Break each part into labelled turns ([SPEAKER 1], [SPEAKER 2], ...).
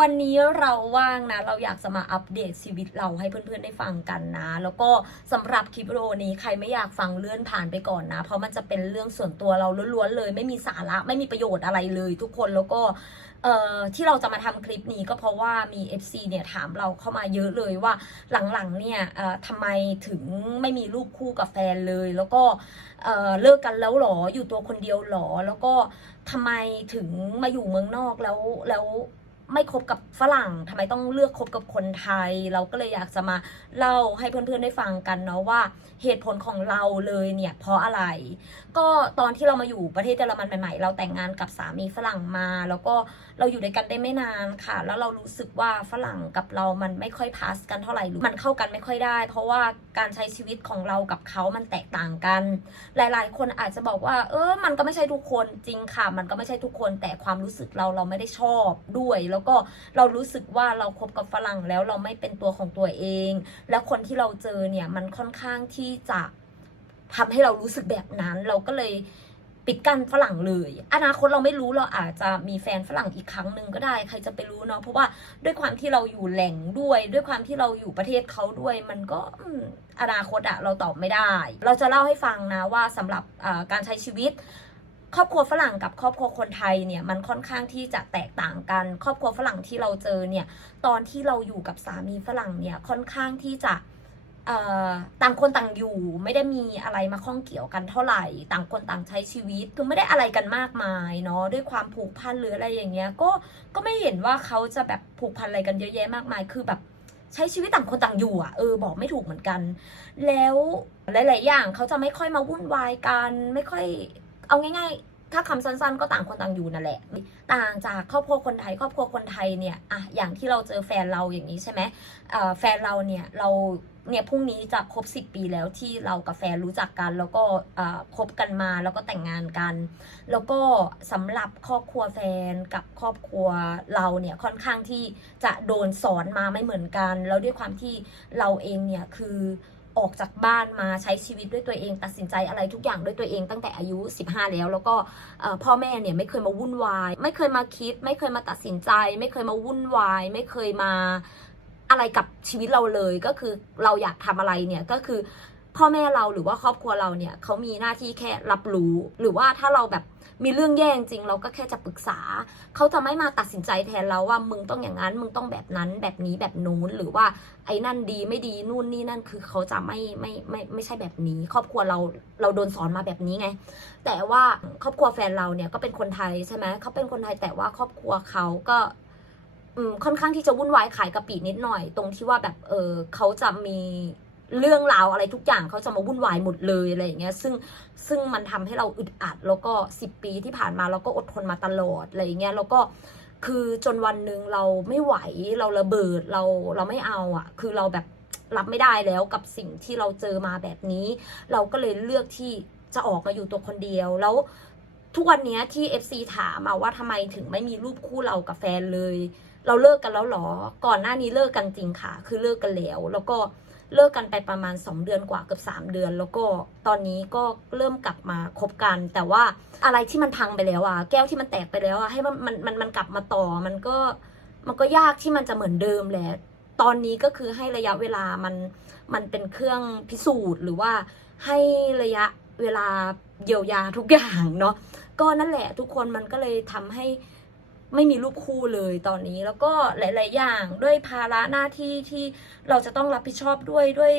[SPEAKER 1] วันนี้เราว่างนะ เราอยากจะมาอัปเดตชีวิตเราให้เพื่อนๆได้ฟังกันนะ แล้วก็สำหรับคลิปวิดีโอนี้ใครไม่อยากฟังเลื่อนผ่านไปก่อนนะ เพราะมันจะเป็นเรื่องส่วนตัวเราล้วนๆเลย ไม่มีสาระไม่มีประโยชน์อะไรเลยทุกคนแล้วก็เอ่อที่เราจะมาทำคลิปนี้ก็เพราะว่ามี FC เนี่ยถามเราเข้ามาเยอะเลยว่าหลังๆเนี่ยเอ่อทำไมถึงไม่มีรูปคู่กับแฟนเลย แล้วก็เอ่อเลิกกันแล้วหรออยู่ตัวคนเดียวหรอ แล้วก็ทำไมถึงมาอยู่เมืองนอกแล้วแล้ว ไม่คบกับฝรั่งทำไมต้องเลือกคบกับคนไทย เราก็เลยอยากจะมาเล่าให้เพื่อนๆได้ฟังกันเนาะว่าเหตุผลของเราเลยเนี่ยเพราะอะไร ก็ตอนที่เรามาอยู่ประเทศเยอรมันใหม่ๆ เราแต่งงานกับสามีฝรั่งมา แล้วก็เราอยู่ด้วยกันได้ไม่นานค่ะ แล้วเรารู้สึกว่าฝรั่งกับเรามันไม่ค่อยพาสกันเท่าไหร่หรือมันเข้ากันไม่ค่อยได้ เพราะว่าการใช้ชีวิตของเรากับเขามันแตกต่างกัน หลายๆ คนอาจจะบอกว่า เออมันก็ไม่ใช่ทุกคนจริงค่ะ มันก็ไม่ใช่ทุกคนแต่ความรู้สึกเราเราไม่ได้ชอบด้วยแล้วก็เรารู้สึกว่าเราคบกับฝรั่งแล้วเราไม่เป็นตัวของตัวเอง แล้วคนที่เราเจอเนี่ยมันค่อนข้างที่จะทำให้เรารู้สึกแบบนั้น เราก็เลยปิดกั้นฝรั่งเลย อนาคตเราไม่รู้เราอาจจะมีแฟนฝรั่งอีกครั้งหนึ่งก็ได้ ใครจะไปรู้เนาะเพราะว่าด้วยความที่เราอยู่แหล่งด้วย ด้วยความที่เราอยู่ประเทศเขาด้วย มันก็อนาคตอะเราตอบไม่ได้ เราจะเล่าให้ฟังนะว่าสำหรับการใช้ชีวิต ครอบครัวฝรั่งกับครอบครัวคนไทยเนี่ยมันค่อนข้างที่จะแตกต่างกัน ครอบครัวฝรั่งที่เราเจอเนี่ยตอนที่เราอยู่กับสามีฝรั่งเนี่ยค่อนข้างที่จะต่างคนต่างอยู่ไม่ได้มีอะไรมาข้องเกี่ยวกันเท่าไหร่ ต่างคนต่างใช้ชีวิตคือไม่ได้อะไรกันมากมายเนาะด้วยความผูกพันหรืออะไรอย่างเงี้ยก็ก็ไม่เห็นว่าเขาจะแบบผูกพันอะไรกันเยอะแยะมากมาย คือแบบใช้ชีวิตต่างคนต่างอยู่อะเออบอกไม่ถูกเหมือนกัน แล้วหลาย ๆ อย่างเขาจะไม่ค่อยมาวุ่นวายกัน ไม่ค่อย เอาง่ายๆ ถ้าคำสั้นๆ ก็ต่างคนต่างอยู่นั่นแหละ ต่างจากครอบครัวคนไทย ครอบครัวคนไทยเนี่ยอะอย่างที่เราเจอแฟนเราอย่างนี้ใช่ไหมแฟนเราเนี่ยเราเนี่ยพรุ่งนี้จะครบ 10 ปีแล้วที่เรากับแฟนรู้จักกัน แล้วก็คบกันมาแล้วก็แต่งงานกัน แล้วก็สำหรับครอบครัวแฟนกับครอบครัวเราเนี่ยค่อนข้างที่จะโดนสอนมาไม่เหมือนกัน แล้วด้วยความที่เราเองเนี่ยคือ ออกจากบ้านมาใช้ชีวิตด้วยตัวเอง ตัดสินใจอะไรทุกอย่างด้วยตัวเองตั้งแต่อายุ 15 แล้ว แล้วก็พ่อแม่เนี่ยไม่เคยมาวุ่นวาย ไม่เคยมาคิด ไม่เคยมาตัดสินใจ ไม่เคยมาวุ่นวาย ไม่เคยมาอะไรกับชีวิตเราเลยก็คือเราอยากทำอะไรเนี่ยก็คือ พ่อแม่เราหรือว่าครอบครัวเราเนี่ยเขามีหน้าที่แค่รับรู้ หรือว่าถ้าเราแบบมีเรื่องแย่จริงเราก็แค่จะปรึกษา เขาจะไม่มาตัดสินใจแทนเราว่ามึงต้องอย่างนั้น มึงต้องแบบนั้นแบบนี้แบบนู้นหรือว่าไอ้นั่นดีไม่ดีนู่นนี่นั่นคือเขาจะไม่ไม่ไม่ไม่ใช่แบบนี้ ครอบครัวเราเราโดนสอนมาแบบนี้ไง แต่ว่าครอบครัวแฟนเราเนี่ยก็เป็นคนไทยใช่ไหมเขาเป็นคนไทยแต่ว่าครอบครัวเขาก็ค่อนข้างที่จะวุ่นวายขายกะปินิดหน่อย ตรงที่ว่าแบบเออเขาจะมี เรื่องราวอะไรทุกอย่างเขาจะมาวุ่นวายหมดเลยอะไรอย่างเงี้ยซึ่งซึ่งมันทำให้เราอึดอัด แล้วก็สิบปีที่ผ่านมาเราก็อดทนมาตลอดอะไรอย่างเงี้ยแล้วก็คือจนวันหนึ่งเราไม่ไหวเราระเบิดเราเราไม่เอาอะ คือเราแบบรับไม่ได้แล้วกับสิ่งที่เราเจอมาแบบนี้ เราก็เลยเลือกที่จะออกมาอยู่ตัวคนเดียวแล้วทุกวันนี้ที่ FC ถามมาว่าทำไมถึงไม่มีรูปคู่เรากับแฟนเลย เราเลิกกันแล้วเหรอ ก่อนหน้านี้เลิกกันจริงค่ะ คือเลิกกันแล้ว แล้วก็ เลิกกันไปประมาณ 2 เดือนกว่าเกือบ3 เดือน แล้วก็ตอนนี้ก็เริ่มกลับมาคบกัน แต่ว่าอะไรที่มันพังไปแล้วอะแก้วที่มันแตกไปแล้วอะให้มันมันมันมันกลับมาต่อมันก็มันก็ยากที่มันจะเหมือนเดิมแหละตอนนี้ก็คือให้ระยะเวลามันมันเป็นเครื่องพิสูจน์ หรือว่าให้ระยะเวลาเยียวยาทุกอย่างเนาะก็นั่นแหละทุกคนมันก็เลยทำให้ ไม่มีรูปคู่เลยตอนนี้ แล้วก็หลาย ๆ อย่างด้วยภาระหน้าที่ที่เราจะต้องรับผิดชอบด้วยด้วย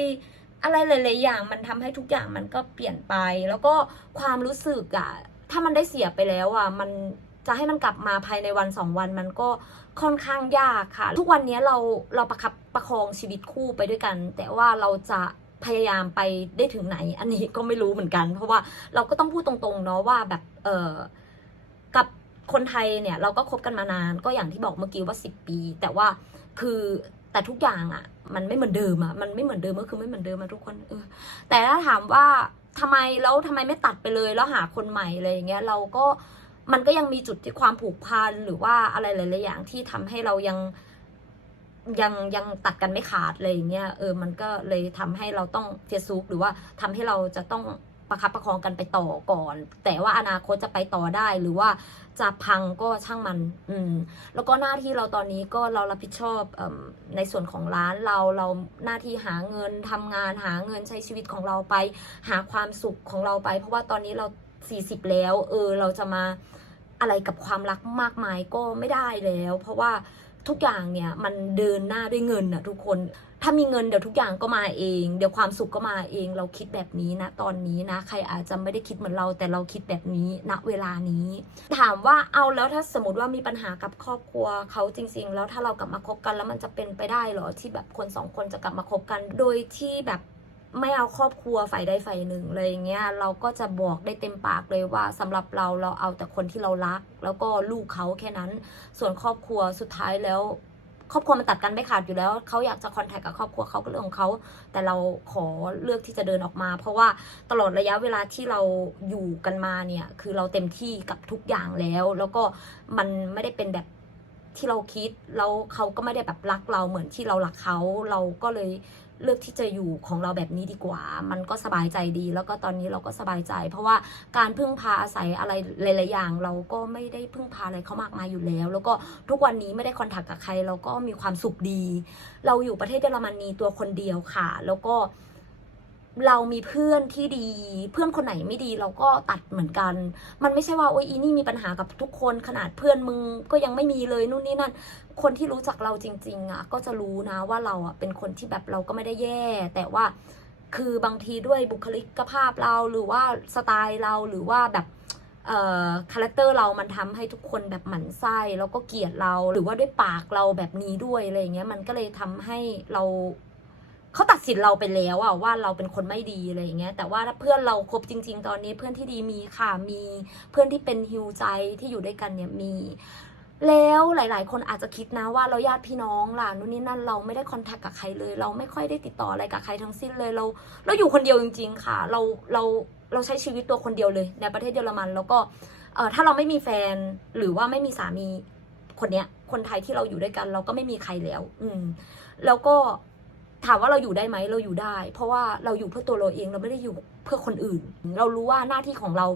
[SPEAKER 1] อะไรหลาย ๆ อย่าง มันทำให้ทุกอย่างมันก็เปลี่ยนไป แล้วก็ความรู้สึกอะถ้ามันได้เสียไปแล้วอะมันจะให้มันกลับมาภายในวันสองวันมันก็ค่อนข้างยากค่ะ ทุกวันนี้เราเราประคับประคองชีวิตคู่ไปด้วยกัน แต่ว่าเราจะพยายามไปได้ถึงไหน อันนี้ก็ไม่รู้เหมือนกัน เพราะว่าเราก็ต้องพูดตรงๆเนาะว่าแบบเออกับ คนไทยเนี่ยเราก็คบกันมานานก็อย่างที่บอกเมื่อกี้ว่า 10 ปี แต่ว่าคือแต่ทุกอย่างอะ่ะ มันไม่เหมือนเดิมอะ่ะมันไม่เหมือนเดิมก็คือไม่เหมือนเดิมอะทุกคนเออแต่ถ้าถามว่าทำไมแล้วทำไมไม่ตัดไปเลยแล้วหาคนใหม่อะไรอย่างเงี้ยเราก็มันก็ยังมีจุดที่ความผูกพันหรือว่าอะไรหลายๆอย่างที่ทำให้เรายังยังยังตัดกันไม่ขาดอะไรอย่างเงี้ยเออมันก็เลยทำให้เราต้องเฟซบุ๊กหรือว่าทำให้เราจะต้อง ประคับประคองกันไปต่อก่อน แต่ว่าอนาคตจะไปต่อได้หรือว่าจะพังก็ช่างมัน อืม แล้วก็หน้าที่เราตอนนี้ก็เรารับผิดชอบอมในส่วนของร้านเราเราหน้าที่หาเงินทำงานหาเงินใช้ชีวิตของเราไป หาความสุขของเราไป เพราะว่าตอนนี้เรา40แล้ว เออ เราจะมาอะไรกับความรักมากมายก็ไม่ได้แล้ว เพราะว่า ทุกอย่างเนี่ยมันเดินหน้าด้วยเงินอะทุกคน ถ้ามีเงินเดี๋ยวทุกอย่างก็มาเอง เดี๋ยวความสุขก็มาเอง เราคิดแบบนี้นะ ตอนนี้นะ ใครอาจจะไม่ได้คิดเหมือนเรา แต่เราคิดแบบนี้ณเวลานี้ ถามว่าเอาแล้วถ้าสมมติว่ามีปัญหากับครอบครัวเขาจริง ๆ แล้วถ้าเรากลับมาคบกันแล้วมันจะเป็นไปได้เหรอที่แบบคนสองคนจะกลับมาคบกัน โดยที่แบบ ไม่เอาครอบครัวฝ่ายใดฝ่ายหนึ่งเลยอย่างเงี้ยเราก็จะบอกได้เต็มปากเลยว่าสำหรับเราเราเอาแต่คนที่เรารัก แล้วก็ลูกเขาแค่นั้น ส่วนครอบครัวสุดท้ายแล้ว ครอบครัวมันตัดกันไม่ขาดอยู่แล้วเขาอยากจะคอนแทคกับครอบครัวเขาก็เรื่องของเขาแต่เราขอเลือกที่จะเดินออกมา เพราะว่าตลอดระยะเวลาที่เราอยู่กันมาเนี่ยคือเราเต็มที่กับทุกอย่างแล้ว แล้วก็มันไม่ได้เป็นแบบที่เราคิดแล้วเขาก็ไม่ได้แบบรักเราเหมือนที่เรารักเขาเราก็เลย เลือกที่จะอยู่ของเราแบบนี้ดีกว่า มันก็สบายใจดี แล้วก็ตอนนี้เราก็สบายใจ เพราะว่าการพึ่งพาอาศัยอะไรหลายๆอย่าง เราก็ไม่ได้พึ่งพาอะไรเขามากมายอยู่แล้ว แล้วก็ทุกวันนี้ไม่ได้คอนแทคกับใคร เราก็มีความสุขดี เราอยู่ประเทศเยอรมนีตัวคนเดียวค่ะ แล้วก็ เรามีเพื่อนที่ดี เพื่อนคนไหนไม่ดีเราก็ตัดเหมือนกัน มันไม่ใช่ว่าโอ้ยอีนี่มีปัญหากับทุกคนขนาดเพื่อนมึงก็ยังไม่มีเลยนู่นนี่นั่น คนที่รู้จักเราจริง ๆอะก็จะรู้นะว่าเราอะเป็นคนที่แบบเราก็ไม่ได้แย่ แต่ว่าคือบางทีด้วยบุคลิกภาพเราหรือว่าสไตล์เราหรือว่าแบบเอ่อคาแรคเตอร์เรามันทำให้ทุกคนแบบหมั่นไส้แล้วก็เกลียดเรา หรือว่าด้วยปากเราแบบนี้ด้วยอะไรเงี้ยมันก็เลยทำให้เรา เขาตัดสินเราไปแล้วอะว่าเราเป็นคนไม่ดีอะไรอย่างเงี้ยแต่ว่าถ้าเพื่อนเราครบจริง ๆ ตอนนี้เพื่อนที่ดีมีค่ะมีเพื่อนที่เป็นฮิวใจที่อยู่ด้วยกันเนี่ยมีแล้วหลาย ๆ คนอาจจะคิดนะว่าเราญาติพี่น้องล่ะนู่นนี่นั่นเราไม่ได้คอนแทคกับใครเลย เราไม่ค่อยได้ติดต่ออะไรกับใครทั้งสิ้นเลยเราเราอยู่คนเดียวจริง ๆ ค่ะ เราเราเราใช้ชีวิตตัวคนเดียวเลย ในประเทศเยอรมันแล้วก็เออถ้าเราไม่มีแฟนหรือว่าไม่มีสามีคนเนี้ย คนไทยที่เราอยู่ด้วยกัน เราก็ไม่มีใครแล้ว อืม แล้วก็ ถามว่าเราอยู่ได้ไหมเราอยู่ได้ เพราะว่าเราอยู่เพื่อตัวเราเองเราไม่ได้อยู่เพื่อคนอื่น เรารู้ว่าหน้าที่ของเรา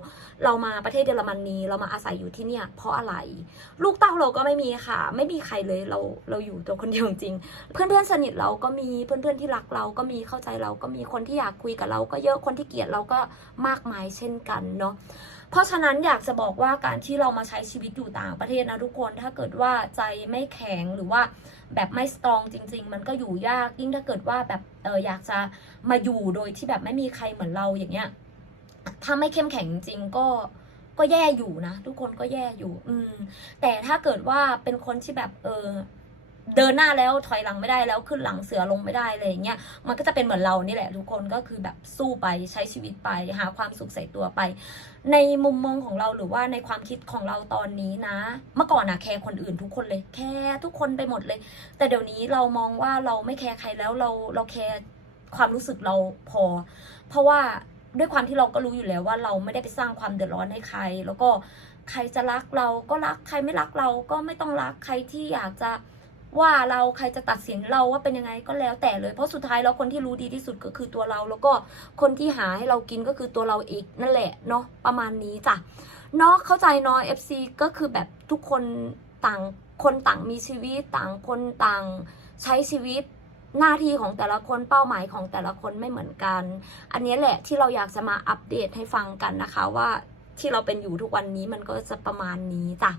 [SPEAKER 1] เรามาประเทศเยอรมนนีเรามาอาศัยอยู่ที่เนี่ย เพราะอะไร ลูกเต้าเราก็ไม่มีค่ะ ไม่มีใครเลยเราเราอยู่ตัวคนเดียวจริง เพื่อนเพื่อนๆสนิทเราก็มีเพื่อนเพื่อนๆที่รักเราก็มีเข้าใจเราก็มีคนที่อยากคุยกับเราก็เยอะคนที่เกลียดเราก็มากมายเช่นกันเนาะ เพราะฉะนั้นอยากจะบอกว่าการที่เรามาใช้ชีวิตอยู่ต่างประเทศนะทุกคน ถ้าเกิดว่าใจไม่แข็งหรือว่าแบบไม่สตรองจริง ๆ มันก็อยู่ยากยิ่งถ้าเกิดว่าแบบเอออยากจะมาอยู่โดยที่แบบไม่มีใครเหมือนเราอย่างเงี้ยถ้าไม่เข้มแข็งจริงก็ก็แย่อยู่นะ ทุกคนก็แย่อยู่ อืม แต่ถ้าเกิดว่าเป็นคนที่แบบเออ เดินหน้าแล้วถอยหลังไม่ได้แล้วขึ้นหลังเสือลงไม่ได้อะไรอย่างเงี้ยมันก็จะเป็นเหมือนเรานี่แหละ ทุกคนก็คือแบบสู้ไปใช้ชีวิตไปหาความสุขใส่ตัวไป ในมุมมองของเราหรือว่าในความคิดของเราตอนนี้นะ เมื่อก่อนนะแคร์คนอื่นทุกคนเลย แคร์ทุกคนไปหมดเลย แต่เดี๋ยวนี้เรามองว่าเราไม่แคร์ใครแล้วเราเราแคร์ความรู้สึกเราพอ เพราะว่าด้วยความที่เราก็รู้อยู่แล้วว่าเราไม่ได้ไปสร้างความเดือดร้อนให้ใคร แล้วก็ใครจะรักเราก็รักใครไม่รักเราก็ไม่ต้องรักใครที่อยากจะ ว่าเราใครจะตัดสินเราว่าเป็นยังไงก็แล้วแต่เลย เพราะสุดท้ายแล้วคนที่รู้ดีที่สุดก็คือตัวเรา แล้วก็คนที่หาให้เรากินก็คือตัวเราเองนั่นแหละเนาะประมาณนี้จ้ะเนาะเข้าใจเนาะ FC ก็คือแบบทุกคนต่างคนต่างมีชีวิตต่างคนต่างใช้ชีวิตหน้าที่ของแต่ละคนเป้าหมายของแต่ละคนไม่เหมือนกัน อันนี้แหละที่เราอยากจะมาอัปเดตให้ฟังกันนะคะว่าที่เราเป็นอยู่ทุกวันนี้มันก็จะประมาณนี้จ้ะ